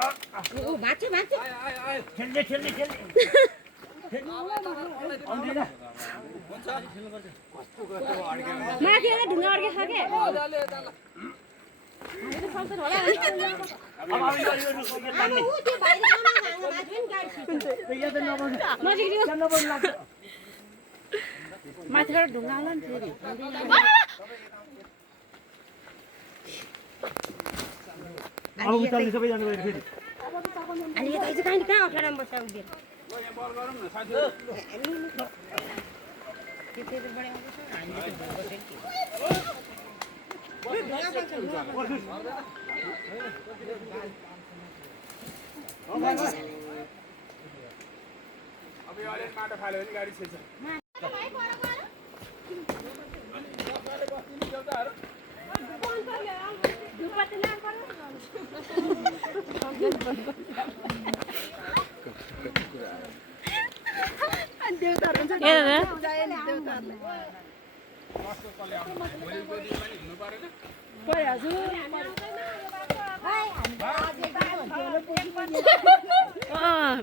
ओ भाँच्यो भाँच्यो खेल्ने खेल्ने खेल्ने माथि एउटा ढुङ्गा अड्के छ के माथिबाट ढुङ्गा होला नि फेरि अब उचाल्ने सबैजना गएर फेरि अनि यता चाहिँ कहाँ अप्ठ्यारोमा बस्छ उभिएर अब यो अलि माटो फाल्यो भने गाडी छिर्छ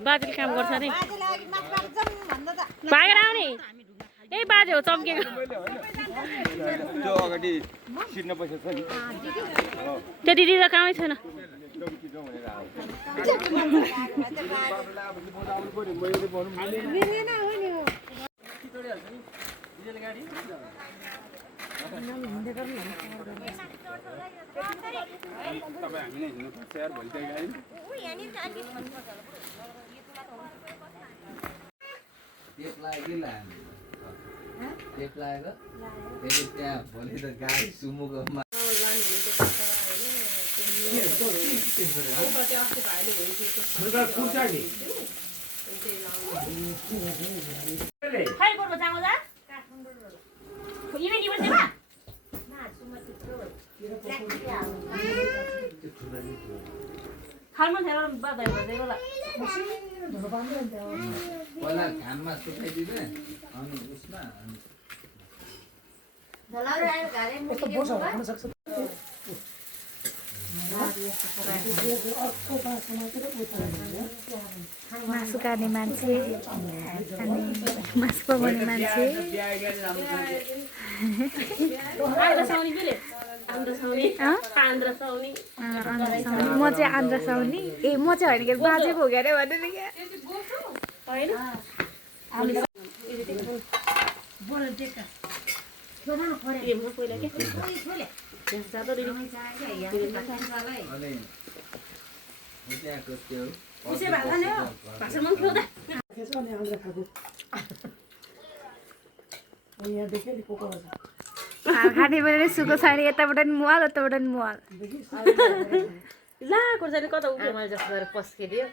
बाजेले काम गर्छ नि भागेर आउने यही बाजे हो चम्केको त्यो अगाडि सिट्न पैसा छ नि त्यो दिदी त कामै छैन तपाईँ हामी नै हिँड्नुपर्छ यार भोलि चाहिँ गाडी टेप लागेको टेप लागेको फेरि त्यहाँ भोलि त गाडी सुमुको पहिला घाममा सुकाइदिने अनि उसमा मासु काट्ने मान्छे अनि मासु पकाउने मान्छे म चाहिँ आन्द्रा साउनी ए म चाहिँ होइन कि बाजे हो क्या अरे भन्नु नि क्या खाने पनि सुको छैन यताबाट नि मुहाल यताबाट नि मुहाल ला खोर्सानी कता उठ्यो मैले जस्तो गरेर पस्किदियो